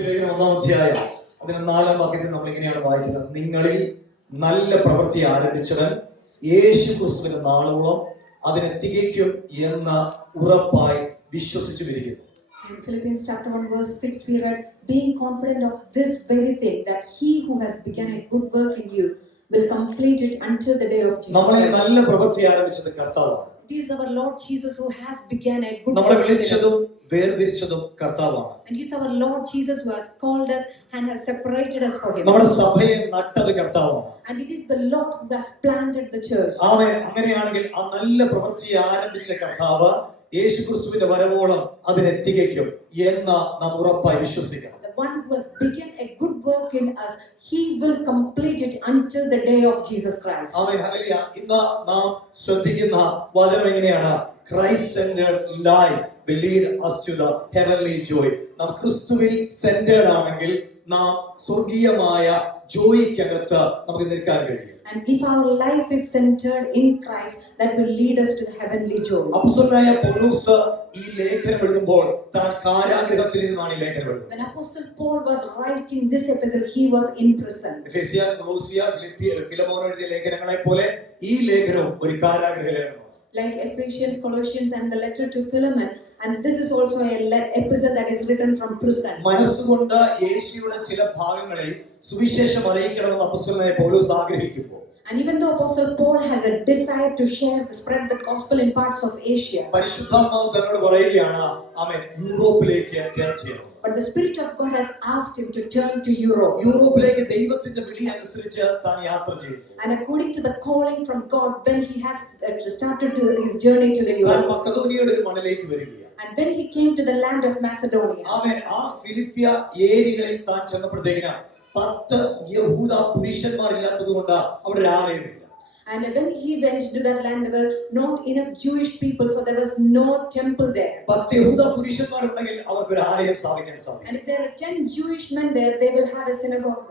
ഒന്നാം അധ്യായം അതിന് 4-ാം വാക്യത്തിൽ നമ്മൾ ഇങ്ങനെയാണ് വായിക്കുന്നത്. നിങ്ങളിൽ നല്ല പ്രവൃത്തി ആരംഭിച്ചവൻ യേശു ക്രിസ്തുവിന്റെ നാളോളം അതിനെ തികയ്ക്കും എന്ന ഉറപ്പായി വിശ്വസിച്ചു വരികയാണ്. In Philippians chapter 1 verse 6 we read, being confident of this very thing, that he who has begun a good work in you will complete it until the day of Jesus. നമ്മളെ നല്ല പ്രവൃത്തി ആരംഭിച്ചത് കർത്താവാണ്. It is our Lord Jesus who has begun a good work. നമ്മളെ വിളിച്ചതും വേർതിരിച്ചതും കർത്താവാണ്. And it is our Lord Jesus who has called us and has separated us for him. നമ്മുടെ സഭയെ നട്ടത് കർത്താവാണ്. And it is the Lord who has planted the church. ആമേൻ. അങ്ങനെയാണെങ്കിൽ ആ നല്ല പ്രവൃത്തി ആരംഭിച്ച കർത്താവ് യേശുക്രിസ്തുവിന്റെ വരവോളം അതിനെ തികയ്ക്കും എന്ന് നാം ഉറപ്പായി വിശ്വസിക്കണം. The one who has begun a good work in us, he will complete it until the day of Jesus Christ. Amen. Hallelujah. ഇന്ന് നാം ശ്രദ്ധിക്കുന്ന വചനം എങ്ങനെയാണ്? Christ centered life will lead us to the heavenly joy. നാം ക്രിസ്തുവിൽ centred ആണെങ്കിൽ നാം സ്വർഗീയമായ ജോയിക്കകത്ത് നമുക്ക് നിൽക്കാൻ കഴിയും. And if our life is centered in Christ, that will lead us to the heavenly joy. അപ്പോസ്തലനായ പൗലോസ് ഈ ലേഖനം എഴുതുമ്പോൾ താൻ കാരാഗൃഹത്തിൽ ഇരുന്നാണ് ഈ ലേഖനം എഴുതുന്നത്. When Apostle Paul was writing this epistle, he was in prison. എഫേസ്യ, കൊലോസ്യ, Philemon എഴുതിയ ലേഖനങ്ങളെ പോലെ ഈ ലേഖനവും ഒരു കാരാഗൃഹ ലേഖനമാണ്. Like Ephesians, Colossians and the letter to Philemon, and this is also a epistle that is written from prison. മനസ്സുകൊണ്ട് യേശുവിന്റെ ചില ഭാഗങ്ങളിൽ സുവിശേഷം അറിയിക്കണമെന്ന് അപ്പോസ്തലനായ പൗലോസ് ആഗ്രഹിക്കുമ്പോൾ, And even though Apostle Paul has a desire to spread the gospel in parts of Asia, പരിശുദ്ധാത്മാവ് തന്നോട് പറയുകയാണ് അവൻ യൂറോപ്പിലേക്ക് ടേൺ ചെയ്യണം. but the Spirit of God has asked him to turn to Europe. യൂറോപ്പിലേക്ക് ദൈവത്തിന്റെ വിളി അനുസരിച്ച് താൻ യാത്ര ചെയ്തു. And according to the calling from God, when he has started his journey to the താൻ Europe, മക്കദോനിയയുടെ ഒരു മണ്ണിലേക്ക് വരികയാണ്. and when he came to the land of Macedonia, ആമേൻ. ആ ഫിലിപ്പിയ ഏരിയകളിൽ താൻ ചെന്നപ്പോഴത്തേക്കിന് 10 യഹൂദ പുരുഷന്മാരില്ലാത്തതുകൊണ്ട് അവിടെ ഒരു ആലയമില്ല. and when he went into that land, there were not enough Jewish people, so there was no temple there. 10 യഹൂദ പുരുഷന്മാരുണ്ടെങ്കിൽ അവർക്ക് ഒരു ആലയം സ്ഥാപിക്കാൻ സാധിക്കും. And if there are 10 Jewish men there, they will have a synagogue.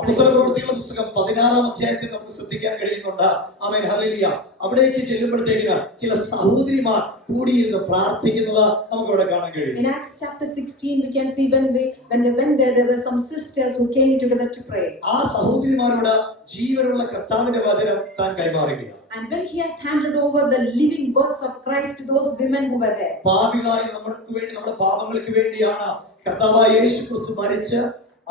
അപ്പോസ്തലപ്രവൃത്തികളുടെ പുസ്തകം 16-ാം അധ്യായത്തിൽ നമുക്ക് ശ്രദ്ധിക്കാൻ കഴിയുന്നുണ്ട്. ആമേൻ. ഹല്ലേലൂയ. അവിടേക്ക് ചെല്ലുമ്പോഴത്തേക്കിന് ചില സഹോദരിമാർ കൂടിയിരുന്ന് പ്രാർത്ഥിക്കുന്നത് നമുക്ക് ഇവിടെ കാണാൻ കഴിയും. In Acts chapter 16 we can see when they went there were some sisters who came together to pray. ആ സഹോദരിമാരോട് ജീവനുള്ള കർത്താവിന്റെ വചനം താൻ കൈമാറുകയാണ്. And when he has handed over the living words of Christ to those women who were there. പാപികളായ നമുക്ക് വേണ്ടി, നമ്മുടെ പാപങ്ങൾക്ക് വേണ്ടിയാണ് കർത്താവായ യേശുക്രിസ്തു മരിച്ച്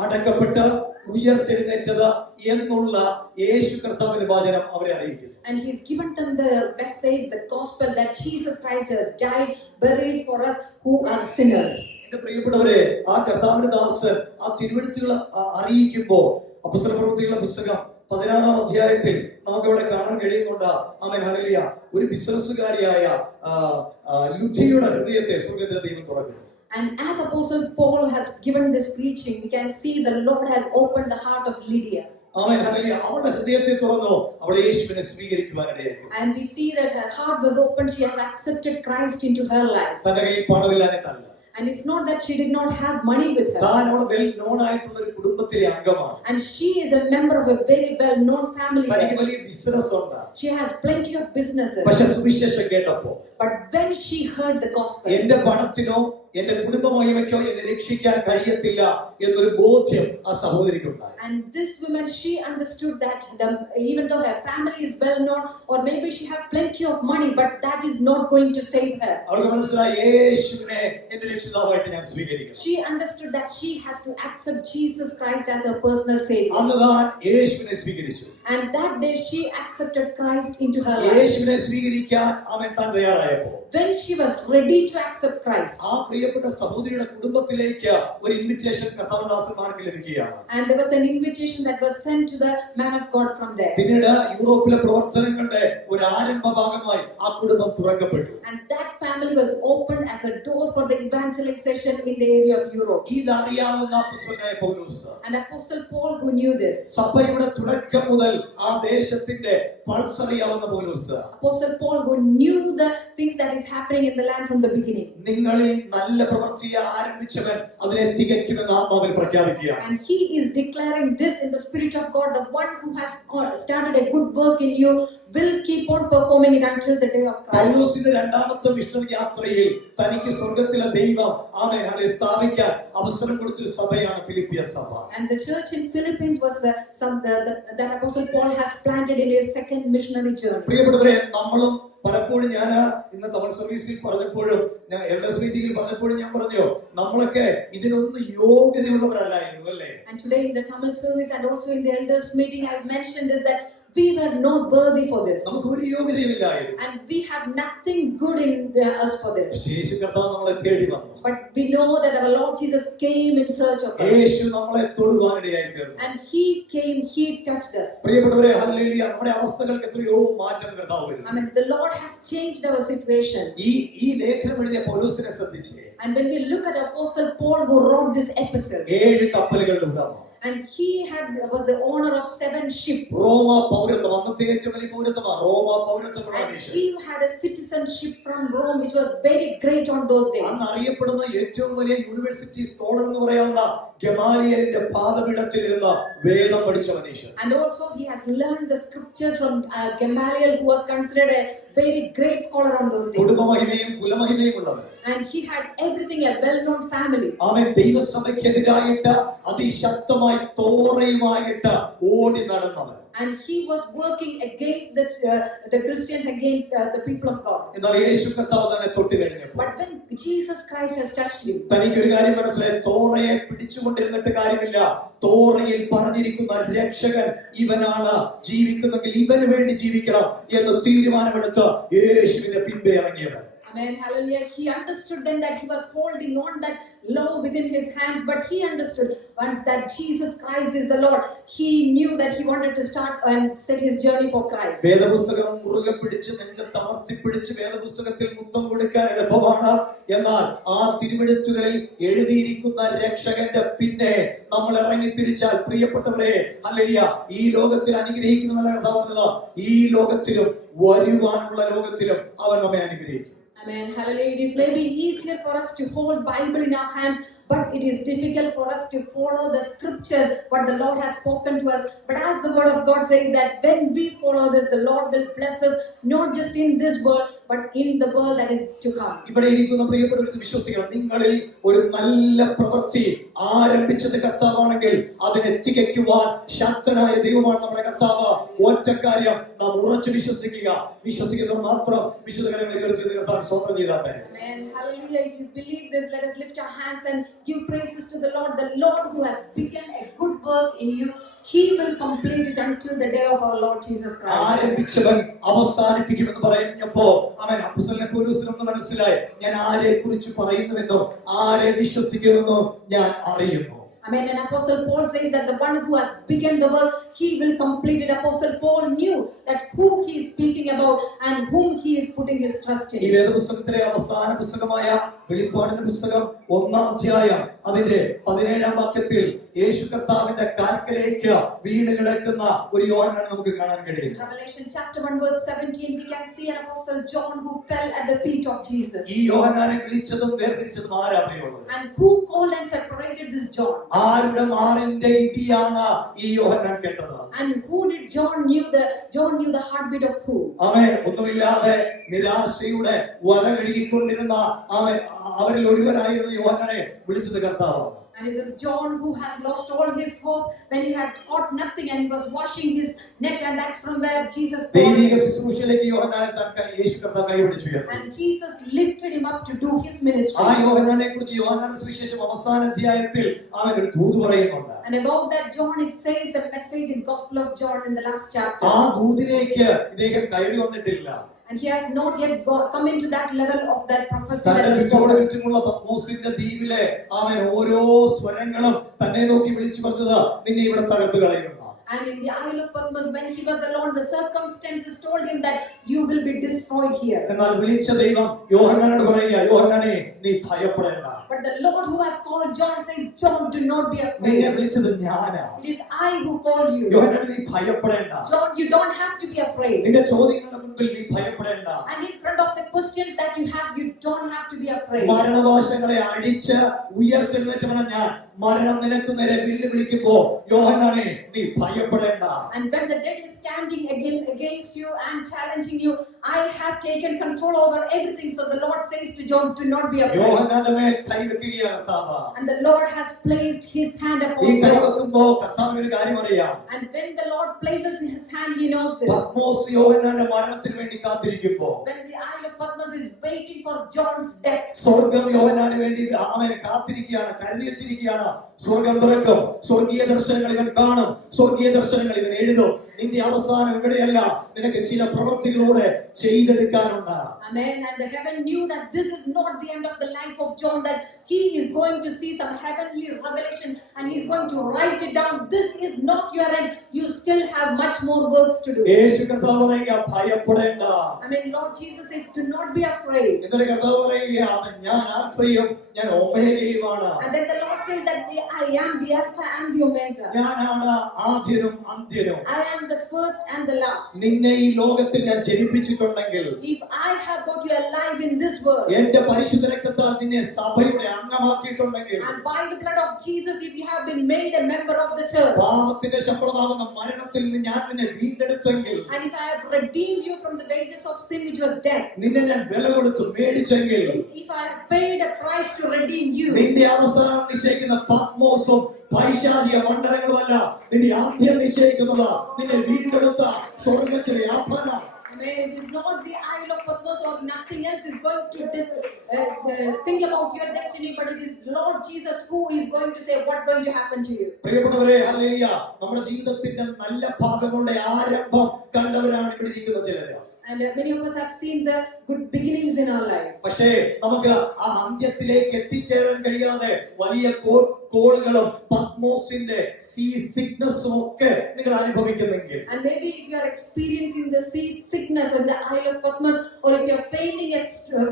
അടക്കപ്പെട്ട് ഉയർത്തെഴുന്നേറ്റത് എന്നുള്ള യേശു കർത്താവിന്റെ വചനം അവരെ അറിയിക്കുന്നു. And he's given them the message, the gospel, that Jesus Christ has died, buried for us who are sinners. എന്റെ പ്രിയപ്പെട്ടവരെ, ആ കർത്താവിന്റെ ദാസൻ ആ തിരുവെഴുത്തുകൾ അറിയിക്കുമ്പോൾ അപ്പോസ്തലപ്രവൃത്തികളുടെ പുസ്തകം 16-ാം അധ്യായത്തിൽ നമുക്ക് ഇവിടെ കാണാൻ കഴിയുന്നുണ്ട്. ആമേൻ. ഹല്ലേലൂയ. ഒരു ബിസിനസ്സുകാരിയായ ലുദിയുടെ ഹൃദയത്തെ സ്വർഗ്ഗത്തിലെ ദൈവം തുറക്കുന്നു. And as Apostle Paul has given this preaching, we can see the Lord has opened the heart of Lydia. Amen. Hallelujah. അവളുടെ ഹൃദയത്തെ തുറന്നു അവൾ യേശുവിനെ സ്വീകരിക്കുവാൻ ഇടയായി. And we see that her heart was opened. She has accepted Christ into her life. തന്റെ കയ്യിൽ പണമില്ലാഞ്ഞിട്ടല്ല. And it's not that she did not have money with her. താൻ അവിടെ വെൽ നോൺ ആയിട്ടുള്ള ഒരു കുടുംബത്തിലെ അംഗമാണ്. And she is a member of a very well known family. തനിക്ക് വലിയ ബിസിനസ് ഉണ്ട്. She has plenty of businesses. പക്ഷേ സുവിശേഷം കേട്ടപ്പോൾ, But when she heard the gospel, എന്റെ പണത്തിനോ എന്റെ കുടുംബ മഹിമയ്ക്കോ എന്നെ രക്ഷിക്കാൻ കഴിയത്തില്ല എന്നൊരു ബോധ്യം ആ സഹോദരിക്കുണ്ടായി. and this woman, she understood that even though her family is well known, or maybe she have plenty of money, but that is not going to save her. അവൾക്ക് മനസ്സിലായി, യേശുവിനെ എന്റെ രക്ഷിതാവായിട്ട് ഞാൻ സ്വീകരിക്കണം. She understood that she has to accept Jesus Christ as her personal savior. അന്ന് താൻ യേശുവിനെ സ്വീകരിച്ചു. And that day she accepted Christ into her life. യേശുവിനെ സ്വീകരിക്കാൻ അവൻ താൻ തയ്യാറായപ്പോൾ, When she was ready to accept Christ, ആ പ്രിയപ്പെട്ട സഹോദരിയുടെ കുടുംബത്തിലേക്ക് ഒരു ഇൻവിറ്റേഷൻ കർത്താവദാസന്മാർക്ക് ലഭിക്കുകയാണ്. and there was an invitation that was sent to the man of God from there. പിന്നീട് യൂറോപ്പിലെ പ്രവർത്തനങ്ങളുടെ ഒരു ആരംഭ ഭാഗമായി ആ കുടുംബം തുറക്കപ്പെട്ടു. And that family was opened as a door for the evangelization in the area of Europe. ഇതറിയാവുന്ന അപ്പോസ്തലനായ പൗലോസ്, And Apostle Paul, who knew this, സഭയുടെ തുടക്കം മുതൽ ആ ദേശത്തിന്റെ പൾസ് അറിയാവുന്ന പൗലോസ്, Apostle Paul, who knew the things that is happening in the land from the beginning. നിങ്ങളിൽ നല്ല പ്രവൃത്തിയെ ആരംഭിച്ചവൻ അതിനെ തികയ്ക്കുമെന്ന് ആത്മാവിൽ പ്രഖ്യാപിക്കുകയാണ്. And he is declaring this in the Spirit of God. The one who has started a good work in you will keep on performing it until the day of Christ. പൗലോസിന്റെ രണ്ടാമത്തെ missionary യാത്രയിൽ തനിക്ക് സ്വർഗ്ഗത്തിലെ ദൈവം amen hallelujah സ്ഥാപിക്കാൻ അവസരം കൊടുത്തൊരു സഭയാണ് ഫിലിപ്പിയ സഭ. And the church in Philippines was that Apostle Paul has planted in his second missionary journey. പ്രിയപ്പെട്ടവരെ, നമ്മളും പലപ്പോഴും ഞാൻ ഇന്ന് തമിഴ് സർവീസിൽ പറഞ്ഞപ്പോഴും ഞാൻ എൽഡേഴ്സ് മീറ്റിംഗിൽ പറഞ്ഞപ്പോഴും ഞാൻ പറഞ്ഞു, നമ്മളൊക്കെ ഇതിനൊന്നും യോഗ്യതയുള്ളവരല്ലായിരുന്നു അല്ലേ. And today in the Tamil service and also in the elders meeting I mentioned is that we were not worthy for this. നമുക്ക് ഒരു യോഗ്യതയുമില്ലായിരുന്നു. And we have nothing good in us for this. യേശു കർത്താവ് നമ്മളെ തേടി വന്നു. But we know that our Lord Jesus came in search of us. യേശു നമ്മളെ തൊടുവാനിടയായി തീർന്നു. And he came, he touched us. പ്രിയപ്പെട്ടവരെ, hallelujah, നമ്മുടെ അവസ്ഥകൾക്ക് എത്രയോ മാറ്റം കർത്താവ് വരുന്നു. I mean, the Lord has changed our situation. ഈ ലേഖനം എഴുതിയ പൗലോസിനെ ശ്രദ്ധിച്ചേ. And when we look at Apostle Paul who wrote this epistle, 7 കപ്പലുകളുടെ ഉടമ. and he was the owner of 7 ships. റോമ പൗരത്വം, അന്നത്തെ ഏറ്റവും വലിയ പൗരത്വമാണ് റോമ പൗരത്വമുള്ള And മനുഷ്യൻ. he had a citizenship from Rome which was very great on those days. അന്ന് അറിയപ്പെടുന്ന ഏറ്റവും വലിയ യൂണിവേഴ്സിറ്റി സ്കോളർ എന്ന് പറയാവുന്ന ഗമാലിയലിന്റെ പാദപീഠത്തിൽ ഇരുന്ന വേദം പഠിച്ച മനുഷ്യൻ. And also he has learned the scriptures from Gamaliel, who was considered a very great scholar on those days. കുടുംബമഹിമയും കുലമഹിമയും ഉള്ളവൻ. And he had everything, a well-known family. അവൻ ദൈവസഭയ്ക്കെതിരായിട്ട് അതിശക്തമായി തോറയുമായിട്ട് ഓടി നടന്നവൻ. And he was working against the Christians, against the people of God. എന്നാൽ യേശു കർത്താവ് തന്നെ തൊട്ട് കഴിഞ്ഞപ്പോൾ, But when Jesus Christ has touched him, തനിക്കൊരു കാര്യം മനസ്സിലായി, തോറയെ പിടിച്ചുകൊണ്ടിരുന്നിട്ട് കാര്യമില്ല. തോറയിൽ പറഞ്ഞിരിക്കുന്ന രക്ഷകൻ ഇവനാണ്, ജീവിക്കുന്നെങ്കിൽ ഇവന് വേണ്ടി ജീവിക്കണം എന്ന് തീരുമാനമെടുത്ത് യേശുവിന്റെ പിൻപേ ഇറങ്ങിയവൻ. Amen, hallelujah. He understood then that he was holding on that law within his hands, but he understood once that Jesus Christ is the Lord. He knew that he wanted to start and set his journey for Christ. വേദപുസ്തകം മുറുകെ പിടിച്ച് നെഞ്ചത്ത് അമർത്തിപ്പിടിച്ച് വേദപുസ്തകത്തിൽ മുത്തം കൊടുക്കാൻ എളുപ്പമാണ്. എന്നാൽ ആ തിരുവെഴുത്തുകളിൽ എഴുതിയിരിക്കുന്ന രക്ഷകന്റെ പിന്നെ നമ്മൾ ഇറങ്ങി തിരിച്ചാൽ, പ്രിയപ്പെട്ടവരെ, ഹല്ലേലൂയ, ഈ ലോകത്തിൽ അനുഗ്രഹിക്കുന്ന കർത്താവ് ഈ ലോകത്തിലും വരുവാനുള്ള ലോകത്തിലും അവൻ നമ്മെ അനുഗ്രഹിക്കും. Amen, hallelujah. It is maybe easier for us to hold Bible in our hands, but it is difficult for us to follow the scriptures what the Lord has spoken to us. But as the word of God says that when we follow this, the Lord will bless us not just in this world but in the world that is to come. ഇവിടെ ഇരിക്കുന്ന പ്രിയപ്പെട്ടവരെ, വിശ്വസിക്കണം, നിങ്ങളിൽ ഒരു നല്ല പ്രവൃത്തി ആരംഭിച്ചത് കർത്താവാണെങ്കിൽ അതിനെ തികയ്ക്കുവാൻ ശക്തനായ ദൈവമാണ് നമ്മുടെ കർത്താവ്. ഒറ്റ കാര്യം നാം ഉറച്ചു വിശ്വസിക്കുന്നത് മാത്രം വിശുദ്ധ കരങ്ങളിൽ ഉയർത്തി കർത്താവ് സ്തോത്രം ചെയ്താട്ടെ. Amen, hallelujah. If you believe this, let us lift our hands and give praises to the Lord. The Lord who has begun a good work in you, he will complete it until the day of our Lord Jesus Christ. ആരംഭിച്ചവൻ അവസാനിപ്പിക്കുമെന്ന് പറഞ്ഞപ്പോ അവൻ അപ്പോസ്തലൻ പൗലോസിനൊന്ന് മനസ്സിലായി, ഞാൻ ആരെ കുറിച്ച് പറയുന്നുവെന്നോ ആരെ വിശ്വസിക്കുമെന്നോ ഞാൻ അറിയുന്നു. Amen. When Apostle Paul says that the one who has begun the work, he will complete it. Apostle Paul knew that who he is speaking about and whom he is putting his trust in. ഈ വേദപുസ്തകത്തിലെ അവസാന പുസ്തകമായ വെളിപ്പാടിന്റെ പുസ്തകം 1-ാം അധ്യായം അതിന്റെ 17-ാം വാക്യത്തിൽ യേശു കർത്താവിന്റെ കാൽക്കലേക്ക് വീണ് കിടക്കുന്ന ഒരു യോഹന്നാനെ നമുക്ക് കാണാൻ കഴിയും. Revelation chapter 1 verse 17, we can see an Apostle John who fell at the feet of Jesus. ഈ യോഹന്നാനെ വിളിച്ചതും വേർതിരിച്ചതും ആരാണെന്നുള്ളത്? And who called and separated this John? ആരുടെ മാറിന്റെ ഇടിയാണ് ഈ യോഹന്നാൻ കേട്ടത്? And who did John knew the heartbeat of who? അവൻ ഒന്നുമില്ലാതെ നിരാശയുടെ വല കഴുകിക്കൊണ്ടിരുന്ന അവരിൽ ഒരുവനായിരുന്നു യോഹന്നാനെ വിളിച്ചത് കർത്താവാണ്. And it was John who has lost all his hope when he had caught nothing and he was washing his net, and that's from where Jesus ദൈവിക ശുശ്രൂഷയിലേക്ക് യോഹന്നാനെ യേശു കർത്താവ് കൈപിടിച്ചു ഉയർത്തി. And Jesus lifted him up to do his ministry. ആ യോഹന്നാനെ കുറിച്ച് യോഹന്നാന്റെ സുവിശേഷം അവസാന അധ്യായത്തിൽ അവൻ ഒരു ദൂത് പറയുന്നുണ്ട്. And about that John, it says a message in Gospel of John in the last chapter. ആ ദൂതിലേക്ക് ഇദ്ദേഹം കയറി വന്നിട്ടില്ല. And he has not yet come into that level of that prophecy. തന്റെ ചുറ്റുമുള്ള പത്മോസിന്റെ ദ്വീപിലെ അവൻ ഓരോ സ്വരങ്ങളും തന്നെ നോക്കി വിളിച്ചു പറഞ്ഞത് നിന്നെ ഇവിടെ തകർത്ത് കളയുന്നു. And in the Isle of Patmos, when he was alone, the circumstances told him that you will be destroyed here. എന്നാൽ വിളിച്ച ദൈവം യോഹന്നാനോട് പറയുക, യോഹന്നാനെ നീ ഭയപ്പെടേണ്ട. But the Lord who has called John says, John, do not be afraid. നിന്നെ വിളിച്ചത് ഞാനാ. It is I who called you. യോഹന്നാനെ നീ ഭയപ്പെടേണ്ട. John, you don't have to be afraid. നിന്റെ ചോദ്യങ്ങളുടെ മുൻപിൽ നീ ഭയപ്പെടേണ്ട. And in front of the questions that you have, you don't have to be afraid. afraid. മരണവാശങ്ങളെ അഴിച്ച് ഉയർത്തെഴുന്നേറ്റ് വന്ന ഞാൻ മരണം നിനക്ക് നേരെ വെല്ലുവിളിക്കുമ്പോ യോഹന്നാനെ നീ ഭയപ്പെടേണ്ട. And when the dead is standing against you and challenging you, I have taken control over everything. So the Lord says to John, do not be afraid. യോഹന്നാന്റെ മേൽ കൈവെക്കുകയാ കർത്താവ്. And the Lord has placed his hand ഈ upon കൈ John. വെക്കുമ്പോ കർത്താവിന് ഒരു കാര്യം അറിയാം. And when the Lord places his hand, he knows this. Patmos യോഹന്നാന്റെ മരണത്തിന് വേണ്ടി കാത്തിരിക്കുമ്പോ, When the Isle of Patmos is waiting for John's death, സ്വർഗം യോഹന്നാന് വേണ്ടി അവനെ കാത്തിരിക്കുകയാണ്, കരുതി വെച്ചിരിക്കുകയാണ്. സ്വർഗം തുറക്കും, സ്വർഗീയ ദർശനങ്ങൾ ഇവൻ കാണും, സ്വർഗീയ ദർശനങ്ങൾ ഇവൻ എഴുതും. നിന്റെ അവസാനം ഇവിടെയല്ല, നിനക്ക് ചില പ്രവൃത്തികളോടെ ചെയ്തെടുക്കാനുണ്ട്. Amen. And the heaven knew that this is not the end of the life of John, that he is going to see some heavenly revelation and he is going to write it down. This is not your end. You still have much more works to do. യേശു കർത്താവ് പറയുക, ഭയപ്പെടേണ്ട. Amen. Lord Jesus says, do not be afraid. എന്നിട്ട് കർത്താവ് പറയുക, ഞാൻ ആൽഫയും ഞാൻ ഒമേഗയുമാണ്. And then the Lord says that I am the Alpha and the Omega. ഞാനാണ് ആദ്യനും അന്ത്യനും. I am the first and the last. നിന്നെ ഈ ലോകത്തിൽ ഞാൻ ജനിപ്പിച്ചിട്ടുണ്ടെങ്കിൽ, If I have got you alive in this world, എന്റെ പരിശുദ്ധ രക്തത്താൽ നിന്നെ സഭയുടെ അംഗമാക്കിയിട്ടുണ്ടെങ്കിൽ, and by the blood of Jesus, if you have been made a member of the church, പാപത്തിന്റെ ശമ്പളമാകുന്ന മരണത്തിൽ നിന്ന് ഞാൻ നിന്നെ വീണ്ടെടുത്തെങ്കിൽ, and if I have redeemed you from the wages of sin, which was death, നിന്നെ ഞാൻ വില കൊടുത്ത് മേടിച്ചെങ്കിൽ, if I have paid a price to redeem you, നിന്റെ അവസാനം നിശ്ചയിക്കുന്ന പത്മോസും പൈശാചിക മണ്ഡലങ്ങളുമല്ല, നിന്റെ അന്ത്യം നിശ്ചയിക്കുന്നത് നിന്നെ വീണ്ടെടുത്ത സ്വർഗത്തിലെ അപ്പന. Amen. It is not the Isle of Patmos or nothing else is going to think about your destiny, but it is Lord Jesus who is going to say what's going to happen to you. പ്രിയപ്പെട്ടവരെ, hallelujah. നമ്മുടെ ജീവിതത്തിന്റെ നല്ല ഭാഗങ്ങളുടെ ആരംഭം കണ്ടവരാണ് ഇവിടെ ഇരിക്കുന്ന ചിലര്. And many of us have seen the good beginnings in our life. പക്ഷേ നമുക്ക് ആ അന്ത്യത്തിലേക്ക് എത്തിച്ചേരാൻ കഴിയാതെ വലിയ കോളുകളും പത്മോസിന്റെ സീ സിക്നസും ഒക്കെ നിങ്ങൾ അനുഭവിക്കുന്നെങ്കിൽ, And maybe if you are experiencing the sea sickness on the Isle of Patmos, or if you are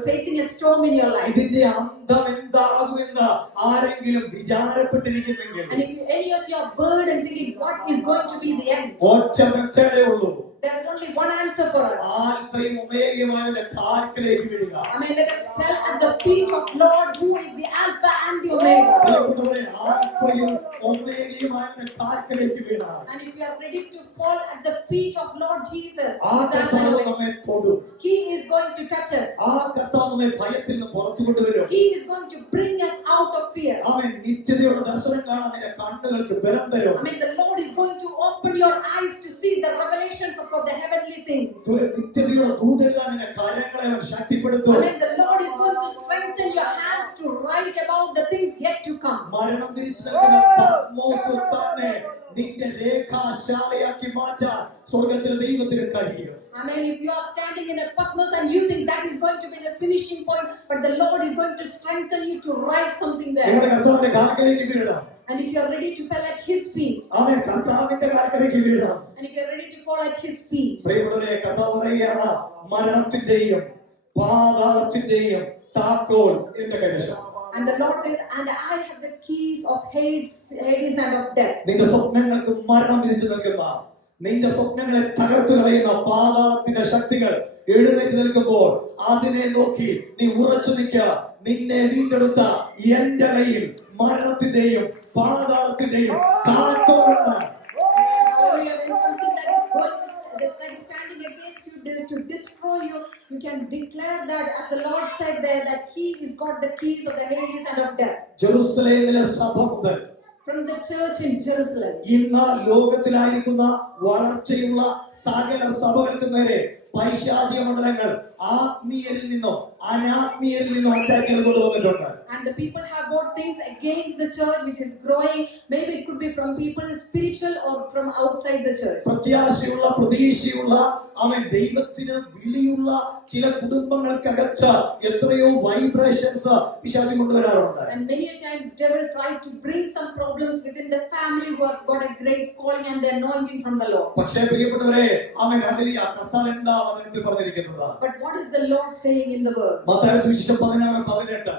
facing a storm in your life, ഇതിന്റെ അന്തം എന്താകുമെന്ന് ആരെങ്കിലും വിചാരപ്പെട്ടിരിക്കുന്നെങ്കിൽ, and if any of you are burdened thinking what is going to be the end, ഒറ്റ മെത്തേഡേ ഉള്ളൂ. there is only one answer for us. ആൽഫയും ഒമേഗയുമായ കാൽക്കിലേക്ക് വീഴുക. Amen. Let us fell at the feet of Lord, who is the Alpha and the Omega. പ്രിയപ്പെട്ടവരെ, ആൽഫയും ഒമേഗയുമായ കാൽക്കിലേക്ക് വീണാൽ, And if we are ready to fall at the feet of Lord Jesus, ആ കർത്താവ് നമ്മെ തൊടും. He is going to touch us. ആ കർത്താവ് നമ്മെ ഭയത്തിൽ നിന്ന് പുറത്തു കൊണ്ടുവരും. He is going to bring us out of fear. അവൻ നിത്യതയുടെ ദർശനം കാണാൻ നിന്റെ കണ്ണുകൾക്ക് ബലം തരും. I mean, the Lord is going to open your eyes to see the revelations of the heavenly things. നിത്യതയുടെ ദൂതന്മാർ നിന്റെ കരങ്ങളെ അവൻ ശക്തിപ്പെടുത്തും. I mean, the Lord is going to strengthen your hands to write about the things yet to come. മരണം തിരിച്ചു നിൽക്കുന്ന പത്മോസ് തന്നെ നിന്റെ രേഖാശാലയാക്കി മാറ്റാൻ സ്വർഗത്തിലെ ദൈവത്തിന് കഴിയും. I mean, if you are standing in a Patmos and you think that is going to be the finishing point, but the Lord is going to strengthen you to write something നിങ്ങളുടെ there. കർത്താവിന്റെ കാൽക്കലേക്ക് വീഴാം. And if you are ready to fall at His feet, അവൻ കർത്താവിന്റെ കാൽക്കലേക്ക് വീഴാം. and if you are ready to fall at His feet, പ്രിയപ്പെട്ടവരെ, കർത്താവ് പറയുകയാണ്, മരണത്തിന്റെയും പാതാളത്തിന്റെയും താക്കോൽ എന്റെ കൈവശം. and the Lord says, and I have the keys of Hades and of death. നിന്റെ സ്വപ്നങ്ങൾക്ക് മരണം വിധിച്ചു നിൽക്കുന്ന, നിന്റെ സ്വപ്നങ്ങളെ തകർത്തു കളയുന്ന പാതാളത്തിന്റെ ശക്തികൾ എഴുന്നേറ്റ് നിൽക്കുമ്പോൾ അതിനെ നോക്കി നീ ഉറച്ചു നിൽക്കുക. നിന്നെ വീണ്ടെടുത്ത എന്റെ കയ്യിൽ മരണത്തിന്റെയും പാതാളത്തിന്റെയും താക്കോലുണ്ട്. Hallelujah. When something that is standing against you to destroy you, you can declare that, as the Lord said there, that He is got the keys of the Hades and of death. ജെറുസലേമിലെ സഭ മുതൽ From the church in Jerusalem, ഇന്ന് ലോകത്തിലായിരിക്കുന്ന വളർച്ചയുള്ള സകല സഭകൾക്ക് നേരെ പൈശാചിക മണ്ഡലങ്ങൾ ആത്മീയരിൽ നിന്നോ അനാത്മീയരിൽ നിന്നോ അറ്റാക്കുകൾ കൊണ്ടുവന്നിട്ടുണ്ട്. and the people have brought things against the church which is growing. Maybe it could be from people spiritual or from outside the church. പ്രത്യാശയുള്ള പ്രതീക്ഷയുള്ള അവൻ ദൈവത്തിന് വിളിയുള്ള ചില കുടുംബങ്ങൾക്കകത്ത് എത്രയോ വൈബ്രേഷൻസ് പിശാച് കൊണ്ടുവരാറുണ്ട്. And many a times devil tried to bring some problems within the family who has got a great calling and the anointing from the Lord. പക്ഷേ പ്രിയപ്പെട്ടവരെ, അവൻ hallelujah, കർത്താവ് എന്താ വചനത്തിൽ പറഞ്ഞിരിക്കുന്നത്? But what is the Lord saying in the word? Mathai സുവിശേഷം 16:18,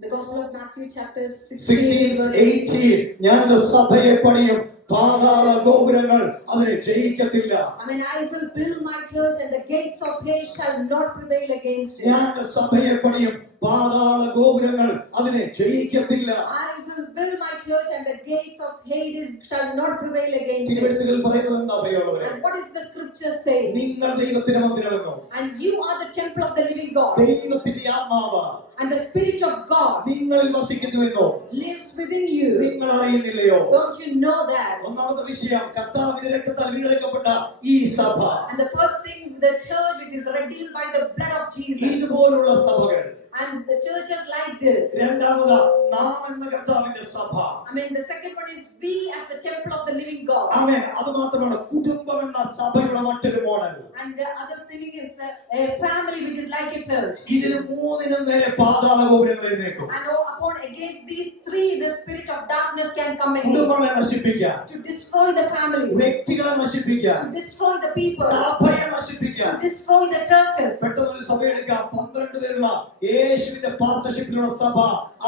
The Gospel of Matthew chapter 16 16, verse 18, ഞാൻ സഭയെ പണിയും പാതാള ഗോപുരങ്ങൾ അതിനെ ജയിക്കത്തില്ല. I mean, I will build my church and the gates of hell shall not prevail against it. ഞാൻ സഭയെ പണിയും, പാതാള ഗോപുരങ്ങൾ അതിനെ ജയിക്കത്തില്ല. I will build my church and the gates of Hades shall not prevail against it. തിരുവെഴുത്തുകൾ പറയുന്നത് എന്താ പ്രിയമുള്ളവരെ? And what is the scripture say? നിങ്ങൾ ദൈവത്തിന്റെ മന്ദിരമെന്നോ, And you are the temple of the living God. ദൈവത്തിന്റെ ആത്മാവ് And the Spirit of God നിങ്ങളിൽ വസിക്കുന്നുവെന്നോ lives within you. നിങ്ങൾ അറിയുന്നില്ലയോ? Don't you know that? ഒന്നാമത്തെ വിഷയം, കർത്താവിന്റെ രക്തത്താൽ വീണ്ടെടുക്കപ്പെട്ട ഈ സഭ, And the first thing, the church which is redeemed by the blood of Jesus. ഇതുപോലുള്ള സഭകൾ. And the churches like this. രണ്ടാമത്, നാം എന്ന കർത്താവിന്റെ സഭ. I mean, the second one is we as the temple of the living God. ആമേൻ. അത് മാത്രമല്ല, കുടുംബം എന്ന സഭയുടെ മറ്റൊരു model. And the other thing is a family which is like a church. ഇതിന് മൂന്നിനും നേരെ പാതാള ഗോപുരങ്ങൾ എഴുന്നേക്കും. And upon against these three, the spirit of darkness can come against. കുടുംബങ്ങളെ നശിപ്പിക്കാൻ, To destroy the family. വ്യക്തികളെ നശിപ്പിക്കാൻ, To destroy the people. സഭയെ നശിപ്പിക്കാൻ. To destroy the churches. പെട്ടെന്ന് ഒരു സഭ എടുക്കാം, 12 പേരുള്ള യേശുവിന്റെ പാസ്റ്റർഷിപ്പിലുള്ള സഭ.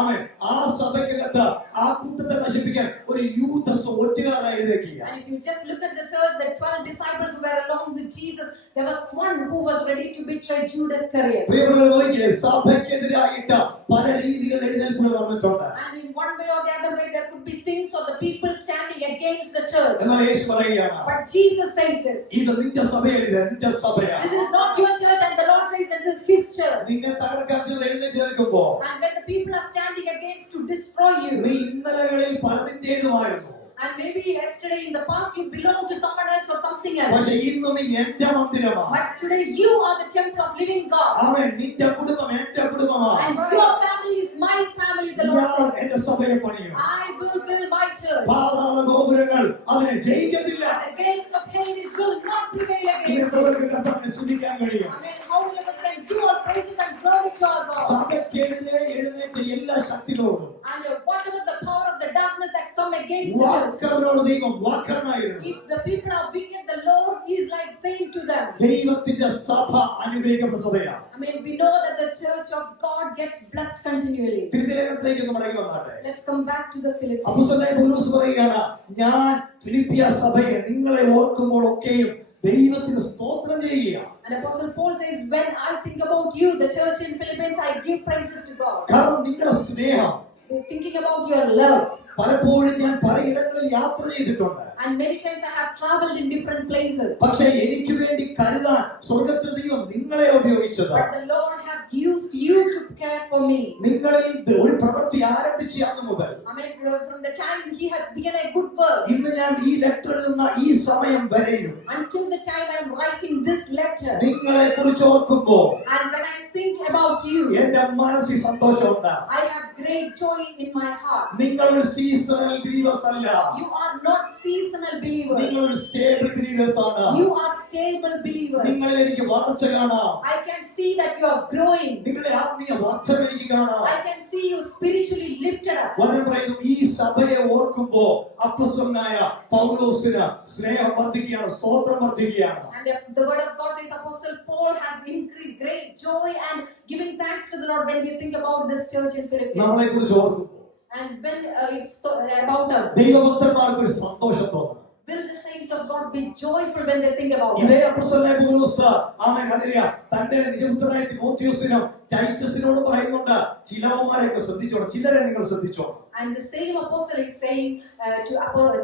ആമേൻ. ആ സഭയ്ക്കകത്ത് ആ കൂട്ടത്തെ നശിപ്പിക്കാൻ ഒരു യൂതസ് ഒറ്റുകാരായി എഴുന്നേൽക്കുക. And if you just look at the church, the 12 disciples who were along with Jesus, there was one who was ready to betray Judas Iscariot. പ്രിയപ്പെട്ടവരെ, നോക്കിയേ, സഭയ്ക്കെതിരായിട്ട് പല രീതികൾ എഴുന്നേൽപ്പുകൾ നടന്നിട്ടുണ്ട്. And in one way or the other way, there could be things of the people standing against the church. എന്നാൽ യേശു പറയുകയാണ്, But Jesus says this. ഇത് നിന്റെ സഭയല്ല, ഇത് എന്റെ സഭയാണ്. This is not your church, and the Lord says this is His church. നിന്നെ തകർക്കാൻ ചിലർ എഴുന്നേറ്റ് നിൽക്കുമ്പോ, And when the people are standing against to destroy you, നീ ഇന്നലകളിൽ പലതിന്റേതുമായിരുന്നു, and maybe yesterday in the past you belonged to someone else or something else, പക്ഷെ ഇന്ന് നീ എന്റെ മന്ദിരമാണ്. but today you are the temple of living God. അവൻ നിന്റെ കുടുംബം എന്റെ കുടുംബമാണ്. And your family is my family, the Lord ഞാൻ says. എന്റെ സഭയെ പണിയും. I will build my church. പാതാള ഗോപുരങ്ങൾ അതിനെ ജയിക്കത്തില്ല. And the gates of Hades will not prevail against it. ഇന്നത്തെ കർത്താവിനെ സ്തുതിക്കാൻ കഴിയും. I mean, how many of us can do all praises and glory to our God? സഭയ്ക്കെതിരെ എഴുന്നേറ്റ എല്ലാ ശക്തികളോടും, And whatever the power of the darkness that come against the church, വാക്കറിനോട് ദൈവം വാക്കറിനായിരുന്നു. if the people are wicked, the Lord is like saying to them. ദൈവത്തിന്റെ സഭ അനുഗ്രഹിക്കപ്പെട്ട സഭയാണ്. I mean, we know that the church of God gets blessed continually. ഫിലിപ്പിയിലേക്ക് ഒന്ന് മടങ്ങി വന്നാട്ടെ. Let's come back to the Philippians. അപ്പോസ്തലനായ പൗലോസ് പറയുകയാണ്, ഞാൻ ഫിലിപ്പിയ സഭയെ നിങ്ങളെ ഓർക്കുമ്പോൾ ഒക്കെയും ദൈവത്തിന് സ്തോത്രം ചെയ്യുക. And Apostle Paul says, when I think about you, the church in Philippines, I give praises to God. കാരണം നിങ്ങളുടെ സ്നേഹം, Thinking about your love. പലപ്പോഴും ഞാൻ പലയിടങ്ങളിൽ യാത്ര ചെയ്തിട്ടുണ്ട്. And many times I have traveled in different places. പക്ഷേ എനിക്ക് വേണ്ടി കരുതാൻ സ്വർഗ്ഗത്തിലെ ദൈവം നിങ്ങളെ ഉപയോഗിച്ചത്. But the Lord have used you to care for me. നിങ്ങളിൽ ഒരു പ്രവൃത്തി ആരംഭിച്ച അന്ന് മുതൽ, I mean, from the time He has begun a good work, ഇന്ന് ഞാൻ ഈ ലെറ്റർ എഴുതുന്ന ഈ സമയം വരെയും until the time I am writing this letter, നിങ്ങളെ കുറിച്ച് ഓർക്കുമ്പോൾ and when I think about you, എന്റെ മനസ്സിൽ സന്തോഷമുണ്ട്. I have great joy in my heart. നിങ്ങൾ ഒരു സീസണൽ ബിലീവേഴ്സ് അല്ല, You are not seasonal believers. നിങ്ങൾ ഒരു സ്റ്റേബിൾ ബിലീവേഴ്സ് ആണ്. You are stable believers. നിങ്ങളിൽ എനിക്ക് വളർച്ച കാണാം. I can see that you are growing. നിങ്ങളുടെ ആത്മീയ വർദ്ധന എനിക്ക് കാണാം. I can see you spiritually lifted up. വചനം പറയുന്നു, ഈ സഭയെ ഓർക്കുമ്പോ അപ്പോസ്തലനായ പൗലോസിന് സ്നേഹം വർദ്ധിക്കുകയാണ്, സ്തോത്രം വർദ്ധിക്കുകയാണ്. And the word of God says Apostle Paul has increased great joy and giving thanks to the Lord when we think about this church in Philippines. നമ്മളെ കുറിച്ച് ഓർക്കുമ്പോൾ And when it's about us, ദൈവഭക്തന്മാർക്ക് ഒരു സന്തോഷം തോന്നണം. will the saints of God be joyful when they think about ഇതേ us? അപ്പോസ്തലനായ പൗലോസ് amen hallelujah തന്റെ നിജപുത്രനായ തിമോഥെയോസിനും ടൈറ്റസിനോടും പറയുന്നുണ്ട്, ചിലവന്മാരെയൊക്കെ ശ്രദ്ധിച്ചോണം, ചിലരെ നിങ്ങൾ ശ്രദ്ധിച്ചോണം. And the same apostle is saying to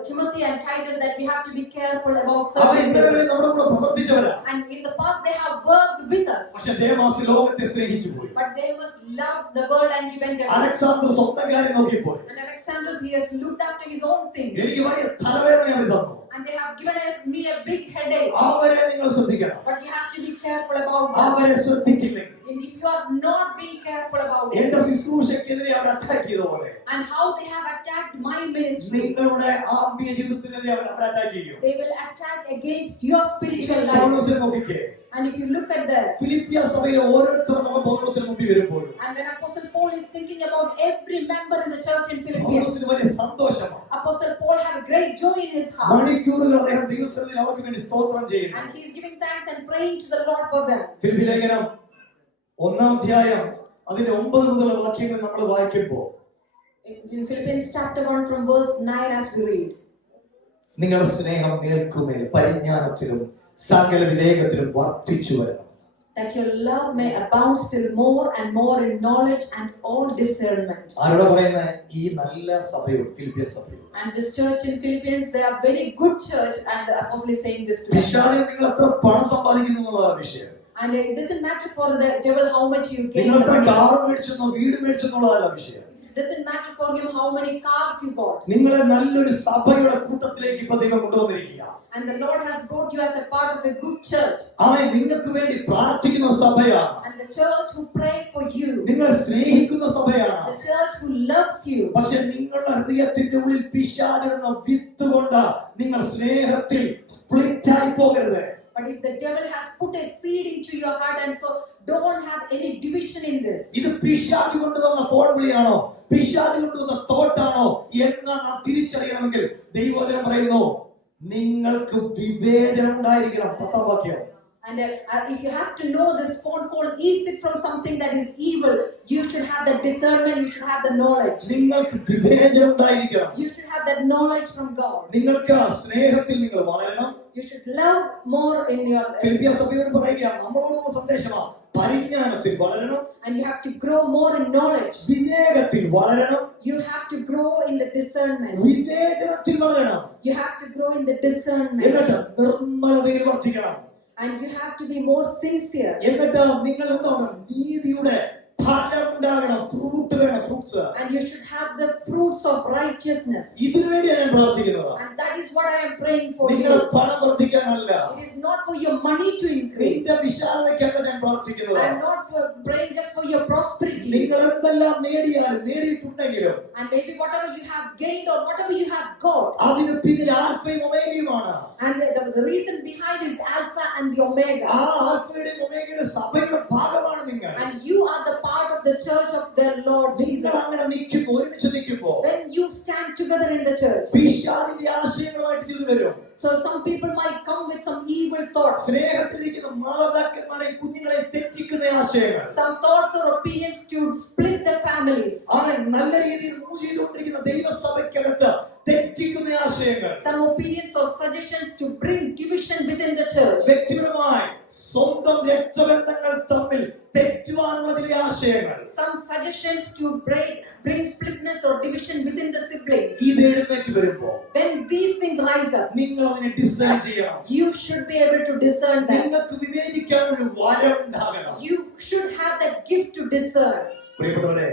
Timothy and Titus that we have to be careful about our certain ഇന്നലെ things. നമ്മുടെ കൂടെ പ്രവർത്തിച്ചവരാ. And in the past they have worked with us, പക്ഷെ ദേമാസ് ലോകത്തെ സ്നേഹിച്ചു പോയി. but they must love the world and he went away. Alexander സ്വന്തം കാര്യം നോക്കിപ്പോയി. And Alexander, he has looked after his own things. എനിക്ക് വലിയ തലവേദന അവർ തന്നു. And they have given me a big headache. അവരെ നിങ്ങൾ ശ്രദ്ധിക്കണം. But you have to be careful about that. അവരെ ശ്രദ്ധിച്ചില്ലെങ്കിൽ And if you are not being careful about it, എന്റെ ശുശ്രൂഷക്കെതിരെ അവർ attack ചെയ്ത പോലെ and how they have attacked my ministry, നിങ്ങളുടെ ആത്മീയ ജീവിതത്തിനെതിരെ അവർ attack ചെയ്യും. they will attack against your spiritual life. പൗലോസിനെ നോക്കിക്കേ. And if you look at that, ഫിലിപ്പിയ സഭയിലെ ഓരോരുത്തരും പൗലോസിന് മുമ്പിൽ വരുമ്പോൾ and when Apostle Paul is thinking about every member in the church in Philippines, പൗലോസിന് വലിയ സന്തോഷമാണ്. Apostle Paul have a great joy in his heart. മണിക്കൂറുകൾ അദ്ദേഹം ദൈവസന്നിധിയിൽ അവർക്ക് വേണ്ടി സ്തോത്രം ചെയ്യുന്നു. And he is giving thanks and praying to the Lord for them. Philippi ലേഖനം 1-ാം അധ്യായം അതിന്റെ 9 മുതലുള്ള വാക്യങ്ങൾ നമ്മൾ വായിക്കുമ്പോൾ In Philippians chapter 1 from verse 9 as we read. നിങ്ങളുടെ സ്നേഹം മേൽക്കുമേൽ പരിജ്ഞാനത്തിലും സകല വിവേകത്തിലും വർദ്ധിച്ചു വരണം. That your love may abound still more and more in knowledge and all discernment. ആരോടാ പറയുന്നത്? ഈ നല്ല സഭയോട്, ഫിലിപ്പിയ സഭയോട്. And this church in Philippines, they are very good church, and the apostle is saying this to them. പിശാചിന് നിങ്ങൾ എത്ര പണം സമ്പാദിക്കുന്നു എന്നുള്ളതാണ് വിഷയം. And it doesn't matter for the devil how much you gain. നിങ്ങൾ എത്ര കാർ മേടിച്ചെന്നോ വീട് മേടിച്ചെന്നുള്ളതല്ല വിഷയം. It doesn't matter for him how many cars you bought. നിങ്ങളെ നല്ലൊരു സഭയുടെ കൂട്ടത്തിലേക്ക് ഇപ്പൊ ദൈവം കൊണ്ടുവന്നിരിക്കുക. And the Lord has brought you as a part of a good church. അവൻ നിങ്ങൾക്ക് വേണ്ടി പ്രാർത്ഥിക്കുന്ന സഭയാണ്. And the church who pray for you. നിങ്ങളെ സ്നേഹിക്കുന്ന സഭയാണ്. The church who loves you. പക്ഷെ നിങ്ങളുടെ ഹൃദയത്തിന്റെ ഉള്ളിൽ പിശാചെന്ന വിത്ത് കൊണ്ട് നിങ്ങൾ സ്നേഹത്തിൽ സ്പ്ലിറ്റ് ആയി പോകരുത്. But if the devil has put a seed into your heart, and so don't have any division in this. ഇത് പിശാച് കൊണ്ടുവന്ന ഫോൺ വിളിയാണോ, പിശാച് കൊണ്ടുവന്ന തോട്ടാണോ എന്ന് നാം തിരിച്ചറിയണമെങ്കിൽ ദൈവവചനം പറയുന്നു, നിങ്ങൾക്ക് വിവേചനം ഉണ്ടായിരിക്കണം. 10ാം വാക്യം. And if you have to know this phone call, is it from something that is evil? You should have the discernment, you should have the knowledge. നിങ്ങൾക്ക് വിവേചനം ഉണ്ടായിരിക്കണം. You should have that knowledge from God. നിങ്ങൾക്ക് സ്നേഹത്തിൽ നിങ്ങൾ വളരണം. You should love more in your ഫിലിപ്പിയ സഭയോട് പറയുക, നമ്മളോടുള്ള സന്ദേശമാണ്, പരിജ്ഞാനത്തിൽ വളരണം. And you have to grow more in knowledge. വിവേകത്തിൽ വളരണം. You have to grow in the discernment. വിവേചനത്തിൽ വളരണം. You have to grow in the discernment. എന്നിട്ട് നിർമ്മലതയിൽ വർദ്ധിക്കണം. And you have to be more sincere. എന്നിട്ട് നിങ്ങൾ എന്താണ്? നീതിയുടെ ഫലം ഉണ്ടാകണം. ഫ്രൂട്ട് വേണം, fruits. And you should have the fruits of righteousness. ഇതിനു വേണ്ടിയാണ് ഞാൻ പ്രാർത്ഥിക്കുന്നത്. And that is what I am praying for you. നിങ്ങളുടെ പണം വർദ്ധിക്കാനല്ല. It is not for your money to increase. നിന്റെ വിശാലതയ്ക്കല്ല ഞാൻ പ്രാർത്ഥിക്കുന്നത്. I am not praying just for your prosperity. നിങ്ങൾ എന്തെല്ലാം നേടിയാലും നേടിയിട്ടുണ്ടെങ്കിലും And maybe whatever you have gained or whatever you have got. അതിന് പിന്നിൽ ആൽഫയും ഒമേഗയുമാണ്. And the reason behind is Alpha and the Omega. ആ ആൽഫയുടെയും ഒമേഗയുടെ സഭയുടെ ഭാഗമാണ് നിങ്ങൾ. And you are the part of the church of the Lord Jesus. നിങ്ങൾ അങ്ങനെ നിൽക്കുമ്പോൾ, ഒരുമിച്ച് നിൽക്കുമ്പോൾ, When you stand together in the church, പിശാചിന്റെ ആശയങ്ങളുമായിട്ട് ചിലർ വരും. so some people might come with some evil thoughts. സ്നേഹത്തിലിരിക്കുന്ന മാതാപിതാക്കന്മാരെ കുഞ്ഞുങ്ങളെ തെറ്റിക്കുന്ന ആശയങ്ങൾ. Some thoughts or opinions to split the families. അവൻ നല്ല രീതിയിൽ മൂവ് ചെയ്തുകൊണ്ടിരിക്കുന്ന ദൈവസഭയ്ക്കകത്ത് തെറ്റിക്കുന്ന ആശയങ്ങൾ. Some opinions or suggestions to bring division within the church. വ്യക്തിപരമായി സ്വന്തം രക്തബന്ധങ്ങൾ തമ്മിൽ തെറ്റുവാനുള്ള ചില ആശയങ്ങൾ. Some suggestions to bring splitness or division within the siblings. ഇത് എഴുന്നേറ്റ് വരുമ്പോൾ When these things rise up, നിങ്ങൾ അതിനെ ഡിസൈൻ ചെയ്യണം. you should be able to discern that. നിങ്ങൾക്ക് വിവേചിക്കാൻ ഒരു വരം ഉണ്ടാകണം. You should have that gift to discern. പ്രിയപ്പെട്ടവരെ,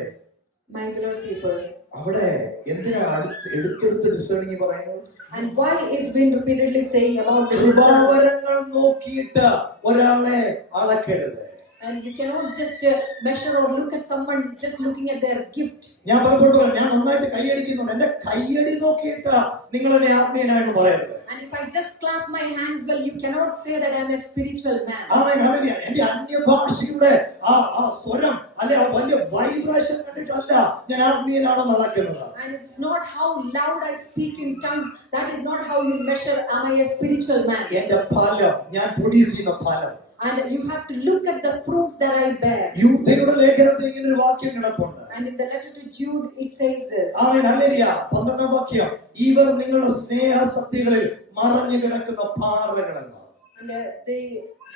My beloved people. അവിടെ എന്തിനാ എടുത്തെടുത്ത് ഡിസേണിങ് പറയുന്നത്? And why is being repeatedly saying about the discernment? കൃപാവരങ്ങൾ നോക്കിയിട്ട് ഒരാളെ അളക്കരുത്. And you cannot just measure or look at someone just looking at their gift. ഞാൻ പലപ്പോഴും ഞാൻ നന്നായിട്ട് കൈയടിക്കുന്നുണ്ട്, എന്റെ കൈയടി നോക്കിയിട്ട് നിങ്ങൾ എന്നെ ആത്മീയനായെന്ന് പറയരുത്. And if I just clap my hands, well, you cannot say that I am a spiritual man. Amen, hallelujah. എന്റെ അന്യഭാഷയുടെ ആ സ്വരം അല്ലെ ആ വലിയ വൈബ്രേഷൻ കണ്ടിട്ടല്ല ഞാൻ ആത്മീയനാണെന്ന് അളക്കുന്നത്. And it's not how loud I speak in tongues. That is not how you measure am I a spiritual man. എന്റെ ഫലം, ഞാൻ പ്രൊഡ്യൂസ് ചെയ്യുന്ന ഫലം. And you have to look at the fruits that I bear. യൂദയുടെ ലേഖനത്തിൽ ഇങ്ങനെ ഒരു വാക്യം കിടപ്പുണ്ട്. And in the letter to Jude, it says this. Amen, hallelujah. 12ാം വാക്യം, ഇവർ നിങ്ങളുടെ സ്നേഹസത്യങ്ങളിൽ മറഞ്ഞു കിടക്കുന്ന പാറകളെന്ന്. And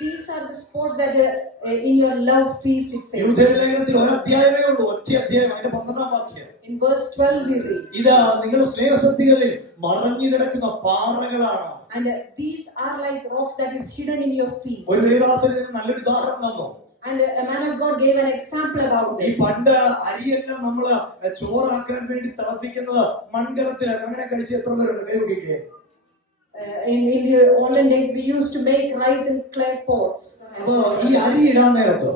these are the spots that in your love feast, it says. യൂദയുടെ ലേഖനത്തിൽ ഒരു അധ്യായമേ ഉള്ളൂ, ഒറ്റ അധ്യായം, അതിന്റെ 12ാം വാക്യം. In verse 12 we read. ഇതാ നിങ്ങളുടെ സ്നേഹസത്യങ്ങളിൽ മറഞ്ഞു കിടക്കുന്ന പാറകളാണ്. And these are like rocks that is hidden in your feast. ഒരു ദേവദാസന് നല്ലൊരു ഉദാഹരണം തന്നു. And a man of God gave an example about ഈ this. പണ്ട് അരിയെല്ലാം നമ്മള് ചോറാക്കാൻ വേണ്ടി തിളപ്പിക്കുന്നത് മൺകലത്തിലാണ്. അങ്ങനെ കഴിച്ച് എത്ര പേരുണ്ട്? കൈ നോക്കിക്കേ. In the olden days we used to make rice in clay pots. അപ്പൊ ഈ അരി ഇടാൻ നേരത്ത്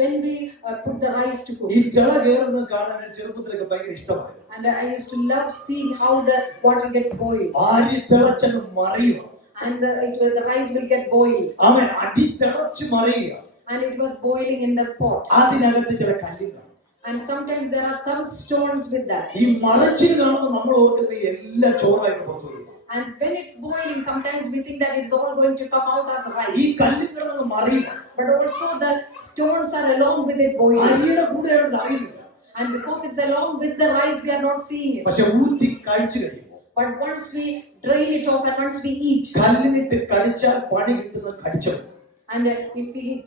When we put the rice to cook. ഈ തിള കയറുന്നത് കാണാൻ ചെറുപ്പത്തിലൊക്കെ ഭയങ്കര ഇഷ്ടമായി. And I used to love seeing how the water gets boiled. അരി തിളച്ചങ്ങ് മറിയും. And the rice will get boiled. അവൻ അടി തിളച്ച് മറിയുക. And it was boiling in the pot. അതിനകത്ത് ചില കല്ലുകൾ. And sometimes there are some stones with that. ഈ മറിച്ചിൽ കാണുമ്പോൾ നമ്മൾ ഓർക്കുന്നത് എല്ലാ ചോറായിട്ട് പുറത്തു വരും. And when it's boiling, sometimes we think that it's all going to come out as rice. ഈ കല്ലുകൾ മറിയുക. But also the stones are along with it boiling. അരിയുടെ കൂടെയാണ് അറിയുന്നില്ല. And because it's along with the rice, we are not seeing it. പക്ഷെ ഊറ്റി കഴിച്ചു കഴിയുമ്പോൾ, But once we drain it off and once we eat, കല്ലിനിട്ട് കടിച്ചാൽ പണി കിട്ടുന്നത് കടിച്ചു. and if we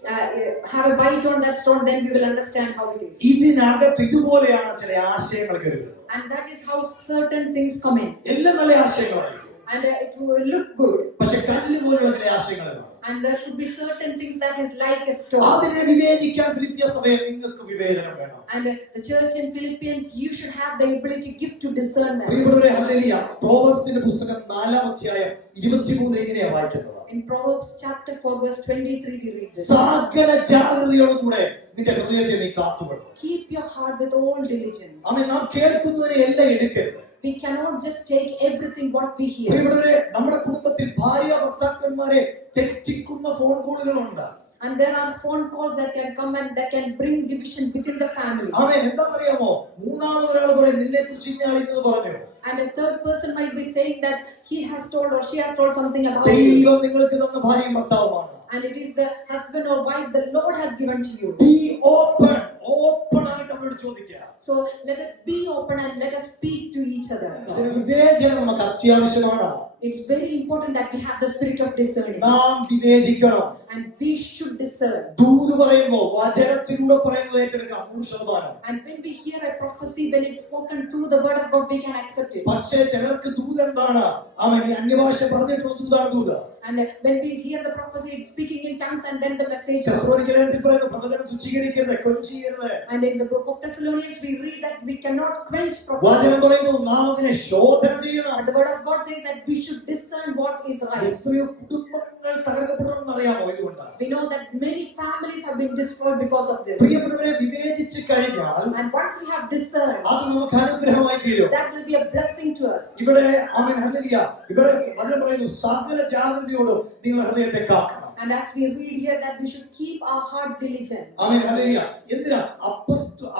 have a bite on that stone, then we will understand how it is. ഇതിനകത്ത് ഇതുപോലെയാണ് ചില ആശയങ്ങൾ കരുതുന്നത്. And that is how certain things come in. എല്ലാം നല്ല ആശയങ്ങളായിരിക്കും. And it will look good. പക്ഷെ കല്ല് പോലുള്ള ചില ആശയങ്ങളാണ്. And there should be certain things that is like a stone. അതിനെ വിവേചിക്കാൻ ഫിലിപ്പിയ സഭയെ നിങ്ങൾക്ക് വിവേചനം വേണം. And the church in Philippians, you should have the ability gift to discern that. പ്രിയപ്പെട്ടവരെ, ഹല്ലേലൂയ. പ്രോവർബ്സിന്റെ പുസ്തകം 4-ാം അധ്യായം 23 ഇങ്ങനെയാണ് വായിക്കുന്നത്. In Proverbs chapter 4 verse 23 we read this. സകല ജാഗ്രതയോടുകൂടെ നിന്റെ ഹൃദയത്തെ നീ കാത്തുകൊള്ളുക. Keep your heart with all diligence. ആമേൻ. നാം കേൾക്കുന്നതിനെ എല്ലാം എടുക്കരുത്. We cannot just take everything what we hear. പ്രിയപ്പെട്ടവരെ, നമ്മുടെ കുടുംബത്തിൽ ഭാര്യ ഭർത്താക്കന്മാരെ തെറ്റിക്കുന്ന phone കോളുകളുണ്ട്. And there are phone calls that can come and that can bring division within the family. ആമേൻ. എന്താണെന്നറിയാമോ? മൂന്നാമതൊരാൾ പറയും നിന്നെക്കുറിച്ച് ഇന്നയാൾ ഇന്നത് പറഞ്ഞു. And a third person might be saying that he has told or she has told something about you. ദൈവം നിങ്ങൾക്ക് തന്ന ഭാര്യയും ഭർത്താവുമാണ്. And it is the husband or wife the Lord has given to you. Be open. Open ആയിട്ട് അവരോട് ചോദിക്കുക. So let us be open and let us speak to each other. അതിന് വിവേചനം നമുക്ക് അത്യാവശ്യമാണ്. It's very important that we have the spirit of discerning. നാം വിവേചിക്കണം. And we should discern. ദൂത് പറയുമ്പോൾ വചനത്തിലൂടെ പറയുന്നത് ഏറ്റെടുക്കാം 100%. And when we hear a prophecy, when it's spoken through the word of God, we can accept it. പക്ഷേ ചിലർക്ക് ദൂത് എന്താണ്? അവൻ അന്യഭാഷ പറഞ്ഞിട്ടുള്ള ദൂതാണ് ദൂത്. And when we hear the prophecy, it's speaking in tongues and then the message. തെസ്സലോനിക്കയിൽ പറയുന്നു പ്രവചനം തുച്ഛീകരിക്കരുത്, കൊഞ്ചിക്കരുത്. And in the book of Thessalonians, we read that we cannot quench prophecy. വചനം പറയുന്നു നാം അതിനെ ശോധന ചെയ്യണം. And the word of God says that we should discern what is right. എത്രയോ കുടുംബങ്ങൾ തകർക്കപ്പെടണമെന്ന് അറിയാമോ ഇതുകൊണ്ട്? We know that many families have been destroyed because of this. പ്രിയപ്പെട്ടവരെ, വിവേചിച്ച് കഴിഞ്ഞാൽ And once we have discerned, അത് നമുക്ക് അനുഗ്രഹമായി തീരും. that will be a blessing to us. ഇവിടെ ആമേൻ ഹല്ലേലൂയ. ഇവിടെ വചനം പറയുന്നു സകല ജാഗ്രതയോടും നിങ്ങൾ ഹൃദയത്തെ കാക്കണം. And as we read here that we should keep our heart diligent. Amen hallelujah. എന്തിനാ?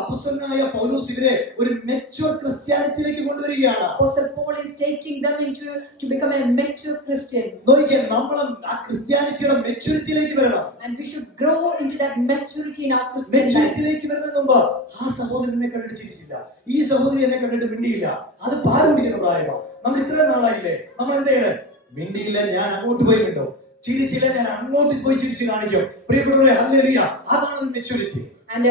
അപ്പോസ്തലനായ പൗലോസ് ഇവരെ ഒരു മെച്യൂർ ക്രിസ്ത്യാനിറ്റിയിലേക്ക് കൊണ്ടുവരികയാണ്. Apostle Paul is taking them to become a mature Christians. നോക്കിക്കേ, നമ്മൾ ആ ക്രിസ്ത്യാനിറ്റിയുടെ മെച്യൂരിറ്റിയിലേക്ക് വരണം. And we should grow into that maturity in our Christian life. മെച്യൂരിറ്റിയിലേക്ക് വരുന്നതിന് മുമ്പ് ആ സഹോദരൻ എന്നെ കണ്ടിട്ട് ചിരിച്ചില്ല, ഈ സഹോദരി എന്നെ കണ്ടിട്ട് മിണ്ടിയില്ല, അത് പാല് കുടിക്കുന്ന പ്രായമാണ്. നമ്മൾ ഇത്ര നാളായില്ലേ, നമ്മൾ എന്ത് ചെയ്യണേ? മിണ്ടിയില്ല, ഞാൻ അങ്ങോട്ട് പോയി മിണ്ടോ, ചിരിച്ചില്ല, ഞാൻ അങ്ങോട്ട് പോയി ചിരിച്ചു കാണിക്കും. പ്രിയപ്പെട്ടവരെ, ഹല്ലേലൂയ, അതാണ് maturity. And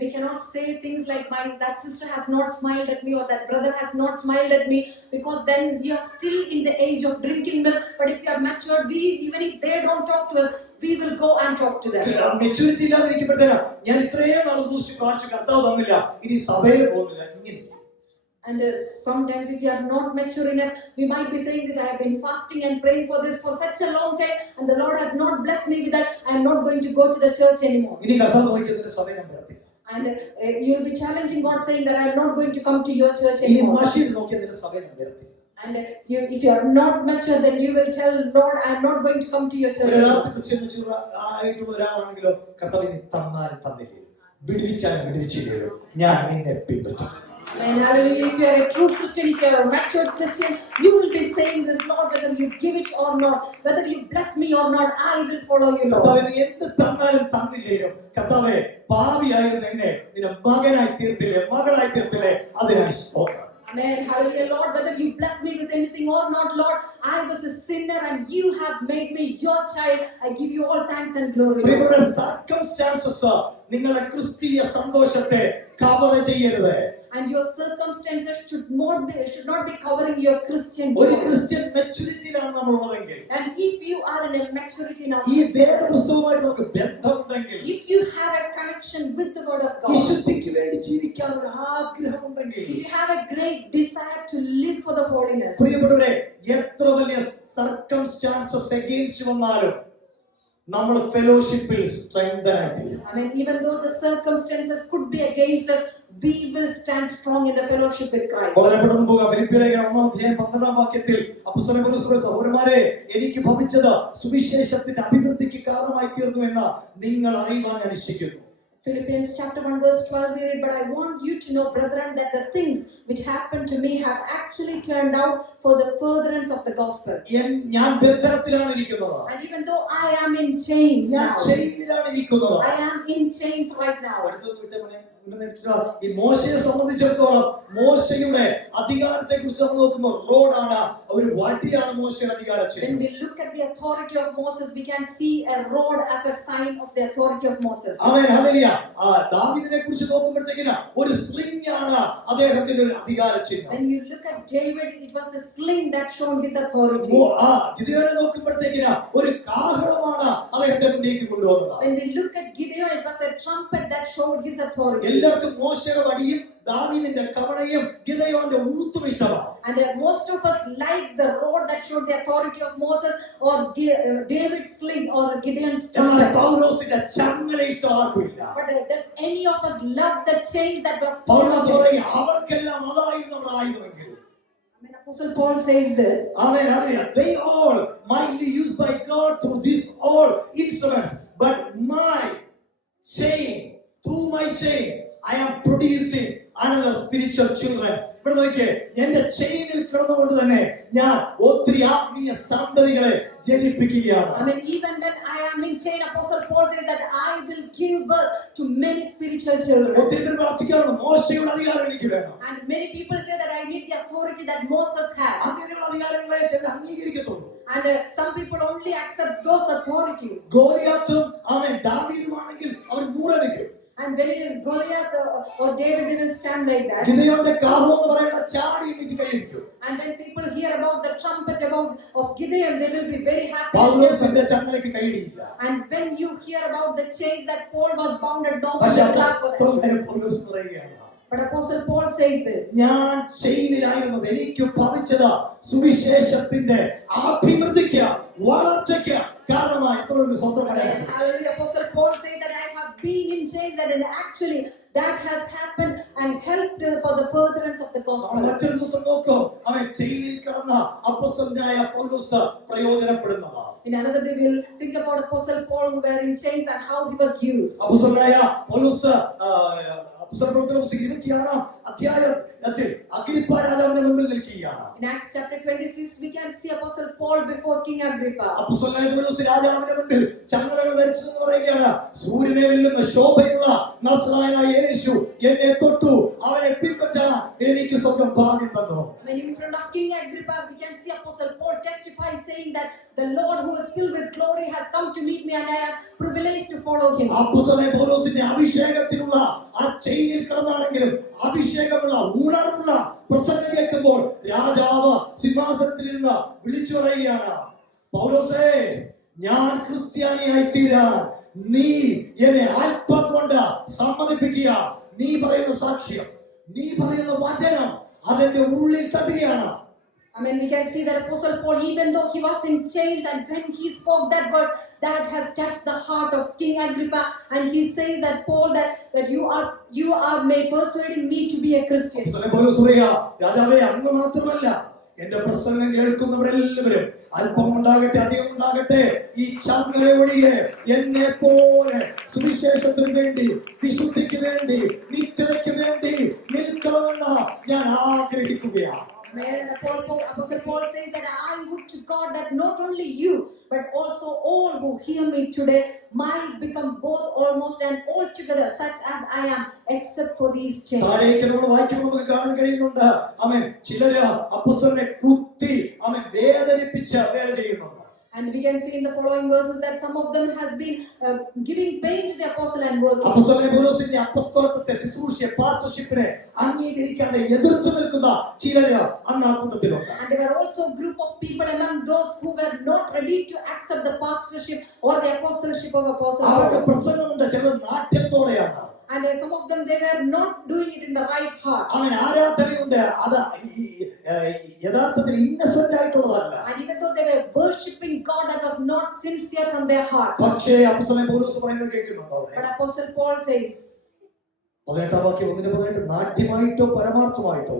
we cannot say things like that sister has not smiled at me or that brother has not smiled at me, because then we are still in the age of drinking milk. But if we are matured, even if they don't talk to us, we will go and talk to them. Maturity ഇല്ലാതിരിക്കുമ്പോഴത്തേനാ ഞാൻ ഇത്രയും നാൾ ഉപയോഗിച്ച് പ്രാർത്ഥിച്ചു, കർത്താവ് തന്നില്ല, ഇനി സഭയിൽ പോകുന്നില്ല, ഇങ്ങനെ. And sometimes if you are not mature enough, we might be saying this, I have been fasting and praying for this for such a long time and the Lord has not blessed me with that, I am not going to go to the church anymore. ഇനി കർത്താവ് നോക്കിയതിന്റെ സഭയെ ഞാൻ വരത്തില്ല. And you will be challenging God saying that I am not going to come to your church ഇനി anymore. മാഷിയിൽ നോക്കിയതിന്റെ സഭയെ ഞാൻ വരത്തില്ല. And if you are not mature, then you will tell Lord, I am not going to come to your church anymore. ആയിട്ടുള്ള ഒരാളാണെങ്കിലോ കർത്താവ് ഇനി തന്നാലും തന്നില്ലേ, വിടുവിച്ചാലും വിടുവിച്ചില്ലയോ, ഞാൻ നിന്നെ പിൻപറ്റും. And hallelujah, if you are a true Christian, if you are a matured Christian, you will be saying this, Lord, whether you give it or not, whether you bless me or not, I will follow you, Lord. കർത്താവേ, നീ എന്ത് തന്നാലും തന്നില്ലേലും കർത്താവേ, പാപിയായിരുന്ന എന്നെ നിന്റെ മകനായി തീർത്തില്ലേ, മകളായി തീർത്തില്ലേ, അതിനായി സ്തോത്രം. Amen. Hallelujah, Lord, whether you bless me with anything or not, Lord, I was a sinner and you have made me your child. I give you all thanks and glory. Circumstances നിങ്ങളുടെ ക്രിസ്തീയ സന്തോഷത്തെ cover ചെയ്യരുത്. And your circumstances should not be covering your Christian joy. ഒരു Christian മെച്യൂരിറ്റിയിലാണ് നമ്മൾ ഉള്ളതെങ്കിൽ, and if you are in a maturity now, ഈ വേദപുസ്തകവുമായി നമുക്ക് ബന്ധമുണ്ടെങ്കിൽ, if you have a connection with the word of God, വിശുദ്ധിക്ക് വേണ്ടി ജീവിക്കാൻ ഒരു ആഗ്രഹമുണ്ടെങ്കിൽ, if you have a great desire to live for the holiness, പ്രിയപ്പെട്ടവരെ, എത്ര വലിയ സർക്കംസ്റ്റാൻസസ് അഗെയിൻസ്റ്റ് വന്നാലും നമ്മൾ ഫെലോഷിപ്പിൽ സ്ട്രെങ്തൻ ആയിത്തീരും. I mean, even though the circumstances could be against us, we will stand strong in the fellowship with Christ. വളരെ പെട്ടെന്ന് പോകാം. ഫിലിപ്പിയർ ലേഖനം 1:12 വാക്യത്തിൽ അപ്പോസ്തലൻ പൗലോസ് പറയുന്നു, സഹോദരന്മാരെ, എനിക്ക് ഭവിച്ചത് സുവിശേഷത്തിന്റെ അഭിവൃദ്ധിക്ക് കാരണമായി തീർന്നു എന്ന് നിങ്ങൾ അറിയുവാൻ ഞാൻ ഇച്ഛിക്കുന്നു. Philippians chapter 1 verse 12 we read, but I want you to know, brethren, that the things which happened to me have actually turned out for the furtherance of the gospel. ഞാൻ ബന്ധനത്തിലാണ് ഇരിക്കുന്നത്. And even though I am in chains ഞാൻ now, ചെയിനിലാണ് ഇരിക്കുന്നത്. I am in chains right now. അടുത്തത് വിട്ടേ മോനെ, ഈ മോശയെ സംബന്ധിച്ചിടത്തോളം മോശയുടെ അധികാരത്തെ കുറിച്ച് നമ്മൾ നോക്കുമ്പോൾ റോഡാണ്, ഒരു വടിയാണ് മോശയുടെ അധികാരം. When we look at the authority of Moses, we can see a rod as a sign of the authority of Moses. Amen, hallelujah. ദാവീദിനെ കുറിച്ച് നോക്കുമ്പോഴത്തേക്കിന് ഒരു സ്ലിംഗ് ആണ് അദ്ദേഹത്തിന്റെ ഒരു അധികാര ചിഹ്നം. When you look at David, it was a sling that showed his authority. ഗിദെയോനെ നോക്കുമ്പോഴത്തേക്കിന് ഒരു കാഹളമാണ് അദ്ദേഹത്തെ മുന്നേക്ക് കൊണ്ടുവന്നത്. When we look at Gideon, it was a trumpet that showed his authority. എല്ലാവർക്കും മോശയുടെ വടിയും ദാവീദിന്റെ കവണയും ഗിദെയോന്റെ ഊത്തും ഇഷ്ടമാണ്. And most of us like the rod that showed the authority of Moses, or David's sling, or Gideon's എന്നാൽ trumpet. പൗലോസിന്റെ ചങ്ങല ഇഷ്ടം ആർക്കുമില്ല. But does any of us love the chains that was put Paulose on him? പറയും അവർക്കെല്ലാം അതായിരുന്നു അവർ ആയുധമെങ്കിൽ. Apostle Paul says this. Amen, hallelujah. They all mightily used by God through these all instruments, but my chain, through my chain, I am producing another spiritual children. ഇവിടെ നോക്കിയേ, എന്റെ ചെയിനിൽ കിടന്നുകൊണ്ട് തന്നെ ഞാൻ ഒത്തിരി ആത്മീയ സന്തതികളെ ജനിപ്പിക്കുകയാണ്. I mean, even when I am in chain, Apostle Paul says that I will give birth to many spiritual children. ഒത്തിരി പേർ പ്രാർത്ഥിക്കാറുണ്ട്, മോശയുടെ അധികാരം എനിക്ക് വേണം. And many people say that I need the authority that Moses had. അങ്ങനെയുള്ള അധികാരങ്ങളെ ചിലർ അംഗീകരിക്കത്തുള്ളൂ. And some people only accept those authorities. ഗോലിയാത്തും അവൻ ദാവീദുമാണെങ്കിൽ അവർ നൂറെ നിൽക്കും. And when it is Goliath or David, they will stand like that. ഗിദെയോന്റെ കാഹളം എന്ന് പറയുന്ന ചാടി എനിക്ക് കൈയിരിക്കും. And when people hear about the trumpet of Gideon, they will be very happy. പൗലോസിന്റെ ചങ്ങലയ്ക്ക് കൈയിടിയില്ല. And when you hear about the chains that Paul was bounded, no one പക്ഷേ will clap for them. പൗലോസ് പറയുകയാണ്, But Apostle Paul says this. ഞാൻ ചെയിനിലായിരുന്നത് എനിക്ക് ഭവിച്ചത് സുവിശേഷത്തിന്റെ അഭിവൃദ്ധിക്ക് വളർച്ചയ്ക്ക് കാരണമായി. തുടർന്ന് സ്വന്തം പറയാൻ Hallelujah. Apostle Paul says that I have been in chains, and actually that has happened and helped for the furtherance of the gospel. മറ്റൊരു ദിവസം നോക്കൂ, അവൻ ചെയിനിൽ കിടന്ന അപ്പോസ്തലനായ പൗലോസ് പ്രയോജനപ്പെടുന്നതാ. In another day we'll think about Apostle Paul who were in chains and how he was used. അപ്പോസ്തലനായ പൗലോസ് അപ്പോസ്തലപ്രവൃത്തിയുടെ പുസ്തകം 26-ാം അധ്യായത്തിൽ അഗ്രിപ്പ രാജാവിന്റെ മുമ്പിൽ നിൽക്കുകയാണ്. In Acts chapter 26 we can see Apostle Paul before King Agrippa. അപ്പോസ്തലനായ പൗലോസ് രാജാവിന്റെ മുമ്പിൽ ചങ്ങലകൾ ധരിച്ചെന്ന് പറയുകയാണ്, സൂര്യനെ വെല്ലുന്ന ശോഭയുള്ള നസറായനായ യേശു എന്നെ തൊട്ടു, അവനെ പിൻപറ്റാൻ എനിക്ക് സ്വർഗ്ഗം ഭാഗ്യം തന്നു. When in front of King Agrippa we can see Apostle Paul testify saying that the Lord who is filled with glory has come to meet me and I am privileged to follow him. അപ്പോസ്തലനായ പൗലോസിന്റെ അഭിഷേകത്തിനുള്ള ആ ചെയിനിൽ കിടന്നാണെങ്കിലും അഭിഷേകമുള്ള ഉണർവുള്ള പ്രസംഗം കേൾക്കുമ്പോൾ രാജാവ് സിംഹാസനത്തിൽ നിന്ന് വിളിച്ചു പറയുകയാണ്, പൗലോസേ, ഞാൻ ക്രിസ്ത്യാനിയായി തീരാൻ നീ എന്നെ അല്പം കൊണ്ട് സമ്മതിപ്പിക്കുക. നീ പറയുന്ന സാക്ഷ്യം, നീ പറയുന്ന വചനം അതെന്റെ ഉള്ളിൽ തട്ടുകയാണ്. I mean, we can see that Apostle Paul, even though he was in chains, and when he spoke that word, that has touched the heart of King Agrippa, and he says that Paul, that you are persuading me to be a Christian. രാജാവേ, അങ്ങ് മാത്രമല്ല, എന്റെ പ്രസംഗം കേൾക്കുന്നവരെല്ലാവരും അല്പം ഉണ്ടാകട്ടെ അധികം ഉണ്ടാകട്ടെ ഈ ചങ്ങല ഒഴികെ എന്നെ പോലെ സുവിശേഷത്തിന് വേണ്ടി, വിശുദ്ധിക്ക് വേണ്ടി, നിത്യതയ്ക്ക് വേണ്ടി നിൽക്കണമെന്ന് ഞാൻ ആഗ്രഹിക്കുകയാണ്. And Apostle Paul says that I would to God that not only you but also all who hear me today might become both almost and altogether such as I am, except for these chains. താഴേക്ക് നമ്മൾ വായിക്കുമ്പോൾ നമുക്ക് കാണാൻ കഴിയുന്നുണ്ട്, ആമേൻ, ചിലര് അപ്പോസ്തലനെ കുത്തി വേദനിപ്പിച്ച് വേല ചെയ്യുന്നുണ്ട്. And we can see in the following verses that some of them has been giving pain to the apostle and working. അപ്പോസ്തലനായ പൗലോസിന്റെ അപ്പോസ്തലത്വത്തെ, ശുശ്രൂഷയെ, പാസ്റ്റർഷിപ്പിനെ അംഗീകരിക്കാതെ എതിർത്തു നിൽക്കുന്ന ചിലര് അന്ന് ആ കൂട്ടത്തിലുണ്ട്. And there were also a group of people among those who were not ready to accept the pastorship or the apostleship of Apostle അവർക്ക് Paul. പ്രസംഗമുണ്ട്, ചിലർ നാട്യത്തോടെയാണ്. And some of them, they were not doing it in the right heart. അങ്ങനെ ആരാധനയുണ്ട്, അത് യഥാർത്ഥത്തിൽ Innocent ആയിട്ടുള്ളതല്ല. And even though they were worshipping God, that was not sincere from their heart. പക്ഷേ അപ്പോസ്തലൻ പൗലോസ് പറയുന്നത് കേൾക്കുന്നുണ്ടോ? But Apostle Paul says, 18-ാം വാക്യം 1:18, നാട്യമായിട്ടോ പരമാർത്ഥമായിട്ടോ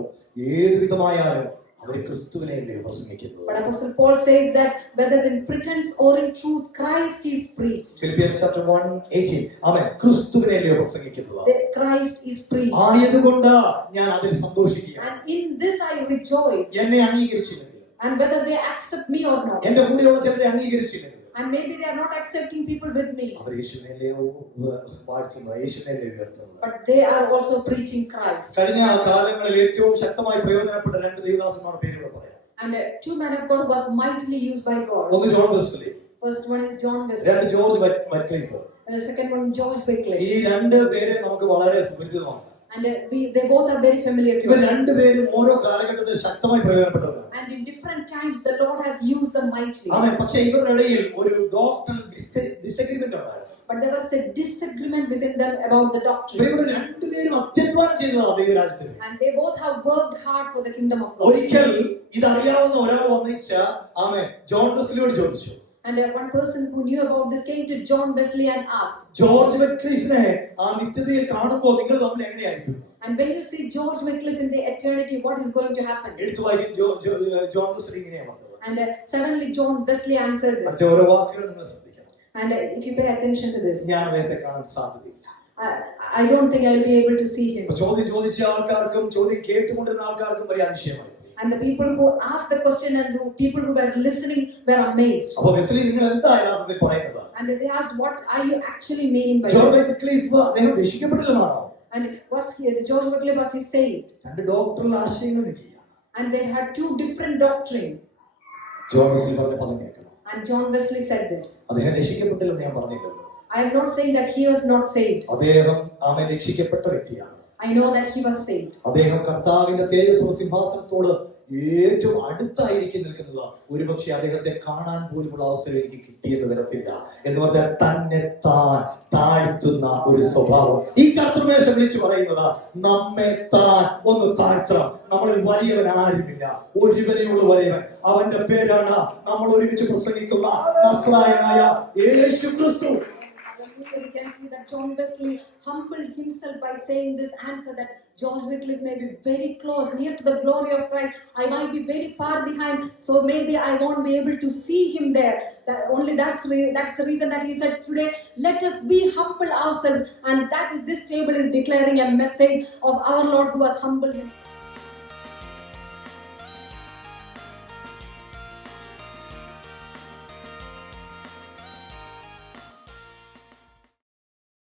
ഏതു വിധമായാലും അവർ ക്രിസ്തുവിനെയല്ലേ പ്രസംഗിക്കുന്നത്. but Apostle Paul says that whether in pretense or in truth, Christ is preached. Philippians chapter 1:18, ആമേൻ, ക്രിസ്തുവിനെയല്ലേ പ്രസംഗിക്കുന്നത്. Christ is preached. ആയതുകൊണ്ട് ഞാൻ അതിൽ സന്തോഷിക്കുകയാണ്. And in this I rejoice. എന്നെ അംഗീകരിച്ചില്ലെങ്കിൽ, And whether they accept me or not. എന്റെ കൂടെയുള്ള ചിലരെ അംഗീകരിച്ചില്ലെങ്കിൽ, And maybe they are not accepting people with me, അവർ യേശുവിനെ വാഴ്ത്തുന്നത്, യേശുവിനെ ഉയർത്തുന്നത്. but they are also preaching Christ. കഴിഞ്ഞ കാലങ്ങളിൽ ഏറ്റവും ശക്തമായി പ്രയോജനപ്പെട്ട രണ്ട് ദൈവദാസന്മാരുടെ പേരുകൾ പറയാം. And two men of God was mightily used by God. ഒന്ന് John Wesley, First one is John Wesley, രണ്ട് George വൈറ്റ്ക്ലിഫ്. and the second one George Wycliffe. ഈ രണ്ട് പേരെ നമുക്ക് വളരെ സുപരിചിതമാണ്. And they both are very familiar to ഇവർ us. രണ്ടുപേരും ഓരോ കാലഘട്ടത്തിൽ ശക്തമായി പ്രയോജനപ്പെട്ടവരാണ്. And in different times the Lord has used them mightily. ആമേൻ. പക്ഷേ ഇവരുടെ ഇടയിൽ ഒരു ഡോക്ടറൽ ഡിസഗ്രിമെന്റ് ഉണ്ടായിരുന്നു. But there was a disagreement within them about the doctrine. ഇവരുടെ രണ്ടുപേരും അത്യധ്വാനം ചെയ്തതാണ് ദൈവരാജ്യത്തിന്. And they both have worked hard for the kingdom of God. ഒരിക്കൽ ഇതറിയാവുന്ന ഒരാൾ വന്നിച്ച ആമേൻ ജോൺ വെസ്ലിയോട് ചോദിച്ചു. And one person who knew about this came to John Wesley and asked, George വെക്ലിഫിനെ ആ നിത്യതയിൽ കാണുമ്പോൾ നിങ്ങൾ തമ്മിൽ എങ്ങനെയായിരിക്കും? and when you see George Wycliffe in the eternity, what is going to happen? എടുത്തു വായിക്കും ജോൺ വെസ്ലി ഇങ്ങനെയാണ് പറഞ്ഞത്. And suddenly John Wesley answered this. അടുത്ത ഓരോ വാക്കുകൾ നിങ്ങൾ ശ്രദ്ധിക്കണം. And if you pay attention to this, ഞാൻ അദ്ദേഹത്തെ കാണാൻ സാധ്യതയില്ല. I don't think I'll be able to see him. ചോദ്യം ചോദിച്ച ആൾക്കാർക്കും ചോദ്യം കേട്ടുകൊണ്ടിരുന്ന ആൾക്കാർക്കും വലിയ അതിശയമായി. And the people who asked the question and the people who were listening were amazed. അപ്പോൾ വെസ്ലി നിങ്ങൾ എന്താ യഥാർത്ഥത്തിൽ പറയുന്നത്? And they asked, what are you actually meaning by John this? വെക്ലിഫ് അദ്ദേഹം രക്ഷിക്കപ്പെട്ടില്ലെന്നാണോ? And was he, the George Wycliffe, was he saved? രണ്ട് doctoral ആശയങ്ങൾ നിൽക്കുക. And they had two different doctrine. John Wesley പറഞ്ഞ പദം കേൾക്കണം. And John Wesley said this. അദ്ദേഹം രക്ഷിക്കപ്പെട്ടില്ലെന്ന് ഞാൻ പറഞ്ഞില്ലല്ലോ. I am not saying that he was not saved. അദ്ദേഹം ആമേൻ രക്ഷിക്കപ്പെട്ട വ്യക്തിയാണ്. I know that he was saved. അദ്ദേഹം കർത്താവിന്റെ തേജസ്സുള്ള സിംഹാസനത്തോട് ഏറ്റവും അടുത്തായിരിക്കും നിൽക്കുന്നത്. ഒരുപക്ഷെ അദ്ദേഹത്തെ കാണാൻ പോലുമുള്ള അവസരം എനിക്ക് കിട്ടിയെന്ന് വരത്തില്ല. എന്ന് പറഞ്ഞാൽ തന്നെ താൻ താഴ്ത്തുന്ന ഒരു സ്വഭാവം. ഈ കർത്തൃമേശ വിളിച്ചു പറയുന്നത് നമ്മെ താൻ ഒന്ന് താഴ്ത്തണം. നമ്മളിൽ വലിയവൻ ആരുമില്ല, ഒരുവനെയുള്ള വലിയവൻ. അവന്റെ പേരാണ് നമ്മൾ ഒരുമിച്ച് പ്രസംഗിക്കുന്ന നസ്രായനായ യേശു ക്രിസ്തു. Hallelujah. We can see that John Wesley humbled himself by saying this answer that George Wycliffe may be very close, near to the glory of Christ. I might be very far behind, so maybe I won't be able to see him there. That's the reason that he said today, let us be humble ourselves. And that is, this table is declaring a message of our Lord who has humbled himself.